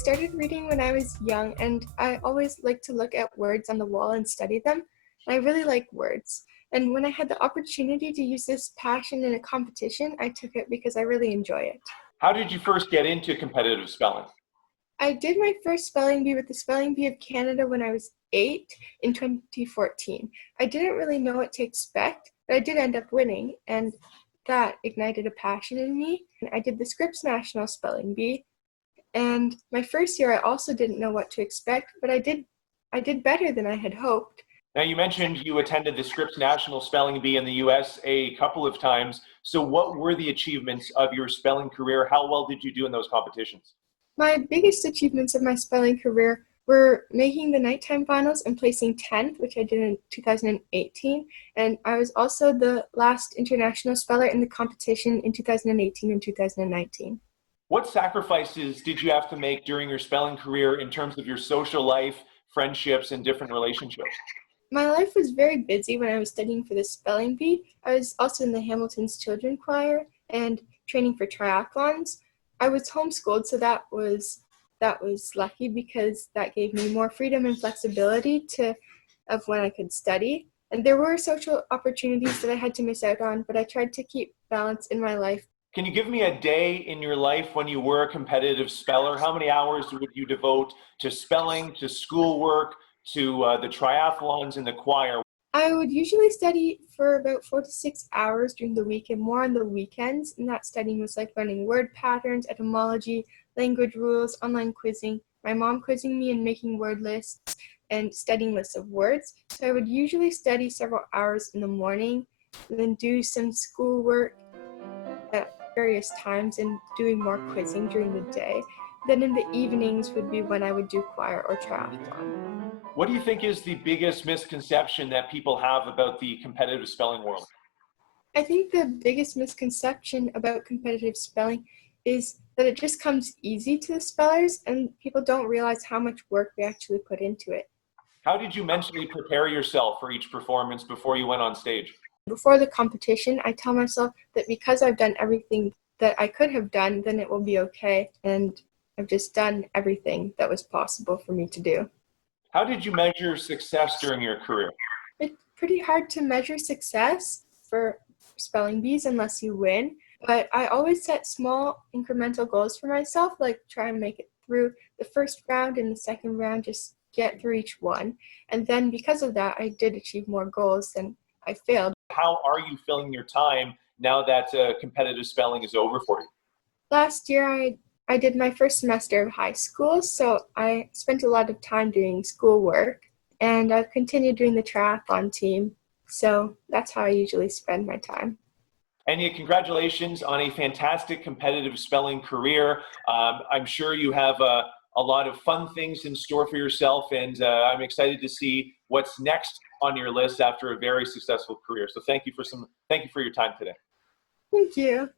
started reading when I was young, and I always like to look at words on the wall and study them. And I really like words. And when I had the opportunity to use this passion in a competition, I took it because I really enjoy it. How did you first get into competitive spelling? I did my first spelling bee with the Spelling Bee of Canada when I was 8 in 2014. I didn't really know what to expect, but I did end up winning, and that ignited a passion in me. And I did the Scripps National Spelling Bee, and my first year I also didn't know what to expect, but I did better than I had hoped. Now, you mentioned you attended the Scripps National Spelling Bee in the US a couple of times. So what were the achievements of your spelling career? How well did you do in those competitions? My biggest achievements of my spelling career were making the nighttime finals and placing 10th, which I did in 2018. And I was also the last international speller in the competition in 2018 and 2019. What sacrifices did you have to make during your spelling career in terms of your social life, friendships, and different relationships? My life was very busy when I was studying for the spelling bee. I was also in the Hamilton's Children Choir and training for triathlons. I was homeschooled, so that was lucky because that gave me more freedom and flexibility of when I could study. And there were social opportunities that I had to miss out on, but I tried to keep balance in my life. Can you give me a day in your life when you were a competitive speller? How many hours would you devote to spelling, to schoolwork, to the triathlons and the choir? I would usually study for about 4 to 6 hours during the week and more on the weekends. And that studying was like learning word patterns, etymology, language rules, online quizzing, my mom quizzing me and making word lists, and studying lists of words. So I would usually study several hours in the morning, and then do some schoolwork at various times and doing more quizzing during the day. Then in the evenings would be when I would do choir or triathlon. What do you think is the biggest misconception that people have about the competitive spelling world? I think the biggest misconception about competitive spelling is that it just comes easy to the spellers, and people don't realize how much work we actually put into it. How did you mentally prepare yourself for each performance before you went on stage? Before the competition, I tell myself that because I've done everything that I could have done, then it will be okay, and I've just done everything that was possible for me to do. How did you measure success during your career? It's pretty hard to measure success for spelling bees unless you win, but I always set small incremental goals for myself, like try and make it through the first round and the second round, just get through each one. And then because of that, I did achieve more goals than I failed. How are you filling your time now that competitive spelling is over for you? Last year, I did my first semester of high school, so I spent a lot of time doing schoolwork, and I've continued doing the triathlon team, so that's how I usually spend my time. Enya, congratulations on a fantastic competitive spelling career. I'm sure you have a lot of fun things in store for yourself, and I'm excited to see what's next on your list after a very successful career. So thank you for your time today. Thank you.